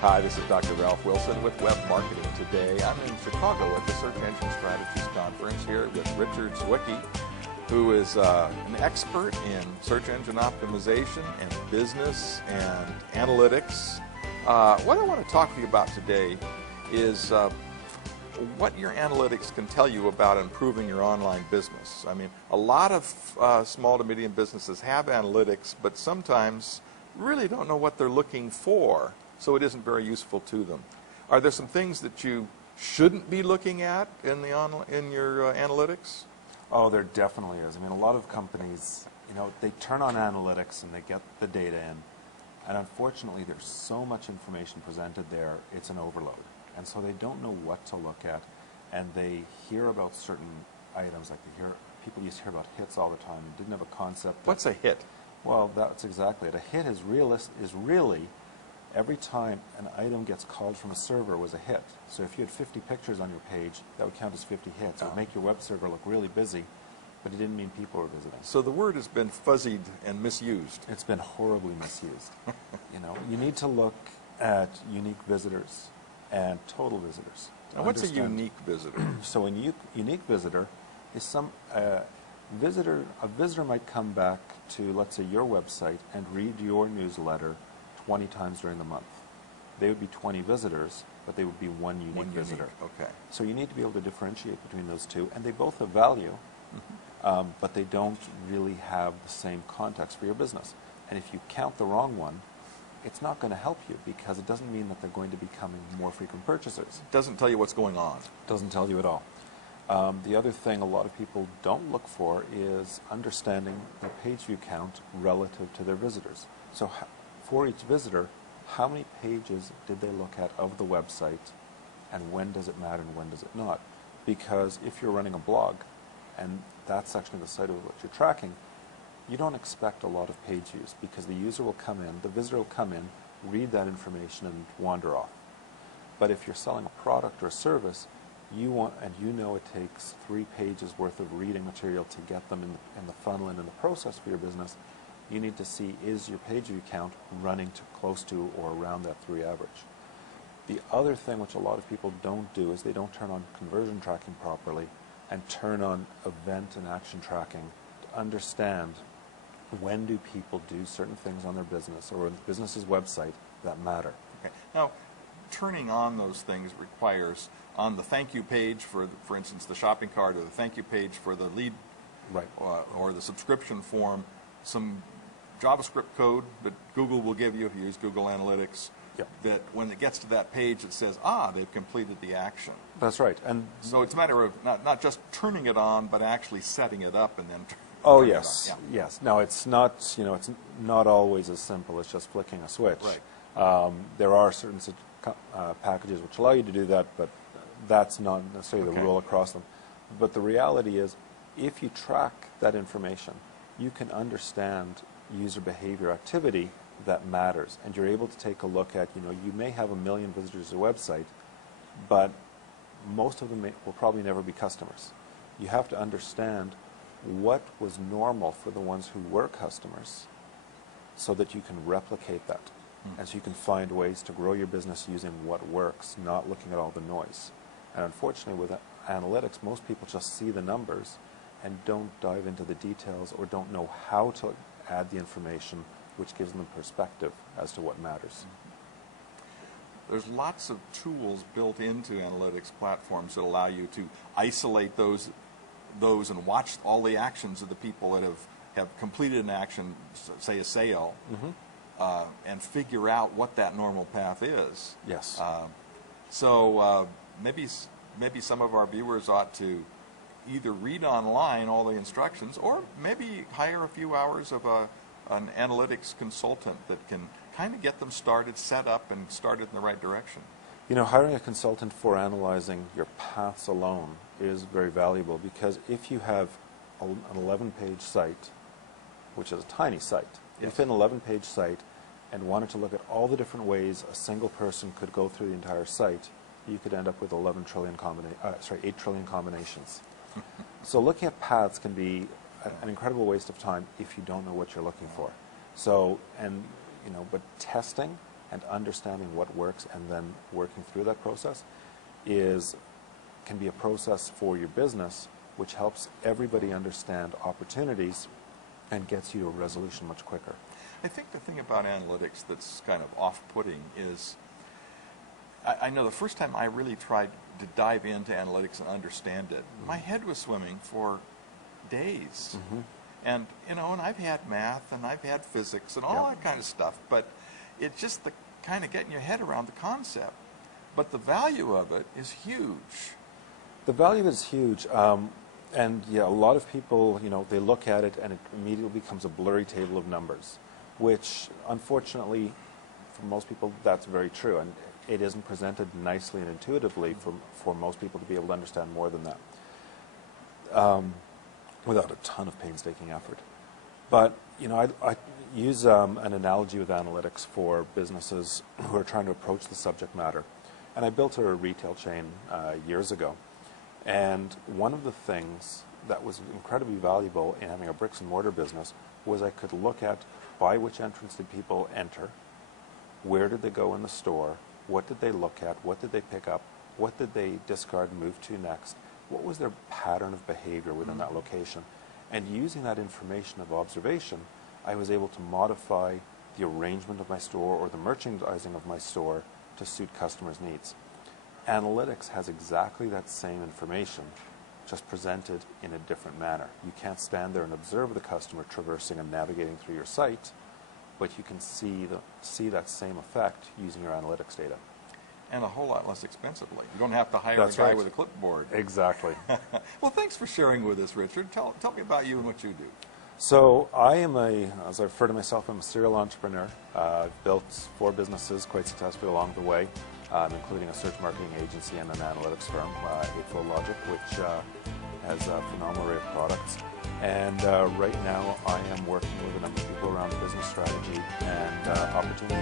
Hi, this is Dr. Ralph Wilson with Web Marketing Today. I'm in Chicago at the Search Engine Strategies Conference here with Richard Zwicky, who is an expert in search engine optimization and business and analytics. What I want to talk to you about today is what your analytics can tell you about improving your online business. I mean, a lot of small to medium businesses have analytics, but sometimes really don't know what they're looking for, so it isn't very useful to them. Are there some things that you shouldn't be looking at in your analytics? Oh, there definitely is. I mean, a lot of companies, they turn on analytics and they get the data in, and unfortunately there's so much information presented there, it's an overload. And so they don't know what to look at, and they hear about certain items, like people used to hear about hits all the time, and didn't have a concept. What's a hit? Well, that's exactly it. A hit is really every time an item gets called from a server was a hit. So if you had 50 pictures on your page, that would count as 50 hits. It would make your web server look really busy, but it didn't mean people were visiting. So the word has been fuzzied and misused. It's been horribly misused. You need to look at unique visitors and total visitors. Now, what's a unique visitor? So a unique visitor is a visitor might come back to, let's say, your website and read your newsletter 20 times during the month. They would be 20 visitors, but they would be one unique visitor. Okay. So you need to be able to differentiate between those two, and they both have value, but they don't really have the same context for your business. And if you count the wrong one, it's not going to help you, because it doesn't mean that they're going to be becoming more frequent purchasers. It doesn't tell you what's going on. It doesn't tell you at all. The other thing a lot of people don't look for is understanding their page view count relative to their visitors. So for each visitor, how many pages did they look at of the website, and when does it matter and when does it not? Because if you're running a blog and that section of the site is what you're tracking, you don't expect a lot of page views, because the user will come in, the visitor will come in, read that information and wander off. But if you're selling a product or a service, it takes 3 pages worth of reading material to get them in the funnel and in the process for your business, you need to see, is your page view count running close to or around that 3 average. The other thing which a lot of people don't do is they don't turn on conversion tracking properly and turn on event and action tracking to understand when do people do certain things on their business or the business's website that matter. Okay. Now, turning on those things requires, on the thank you page for instance, the shopping cart, or the thank you page for the lead, right, or the subscription form, some JavaScript code that Google will give you if you use Google Analytics, that when it gets to that page it says, they've completed the action. That's right. And so it's a matter of not just turning it on, but actually setting it up and then oh, yes, yes. Now, it's not, it's not always as simple as just flicking a switch. Right. There are certain packages which allow you to do that, but that's not necessarily the rule across them. But the reality is, if you track that information, you can understand user behavior activity that matters, and you're able to take a look at, you may have 1 million visitors to your website, but most of them will probably never be customers. You have to understand what was normal for the ones who were customers so that you can replicate that. And so you can find ways to grow your business using what works, not looking at all the noise. And unfortunately, with analytics, most people just see the numbers and don't dive into the details or don't know how to add the information which gives them perspective as to what matters. There's lots of tools built into analytics platforms that allow you to isolate those and watch all the actions of the people that have completed an action, say a sale, and figure out what that normal path is. Yes. So maybe some of our viewers ought to either read online all the instructions, or maybe hire a few hours of an analytics consultant that can kind of get them started, set up, and started in the right direction. Hiring a consultant for analyzing your paths alone is very valuable, because if you have an 11-page site, which is a tiny site, if an 11-page site and wanted to look at all the different ways a single person could go through the entire site, you could end up with 8 trillion combinations. So looking at paths can be an incredible waste of time if you don't know what you're looking for. So, but testing and understanding what works and then working through that process can be a process for your business, which helps everybody understand opportunities and gets you to a resolution much quicker. I think the thing about analytics that's kind of off-putting is, I know the first time I really tried to dive into analytics and understand it, my head was swimming for days. And, you know, and I've had math and I've had physics and all that kind of stuff, but it's just the kind of getting your head around the concept. But the value of it is huge. The value is huge. And yeah, a lot of people, you know, they look at it and it immediately becomes a blurry table of numbers, which unfortunately for most people that's very true. And it isn't presented nicely and intuitively for most people to be able to understand more than that, without a ton of painstaking effort. But, you know, I use an analogy with analytics for businesses who are trying to approach the subject matter. And I built a retail chain years ago. And one of the things that was incredibly valuable in having a bricks and mortar business was I could look at by which entrance did people enter, where did they go in the store, what did they look at, what did they pick up, what did they discard and move to next, what was their pattern of behavior within that location. And using that information of observation, I was able to modify the arrangement of my store or the merchandising of my store to suit customers' needs. Analytics has exactly that same information, just presented in a different manner. You can't stand there and observe the customer traversing and navigating through your site, but you can see that same effect using your analytics data. And a whole lot less expensively. You don't have to hire a guy with a clipboard. Exactly. Well, thanks for sharing with us, Richard. Tell me about you and what you do. So I am as I refer to myself, I'm a serial entrepreneur. I've built 4 businesses quite successfully along the way, including a search marketing agency and an analytics firm, Eightfold Logic, which has a phenomenal array of products. And right now I am working with a number of people around business strategy and opportunity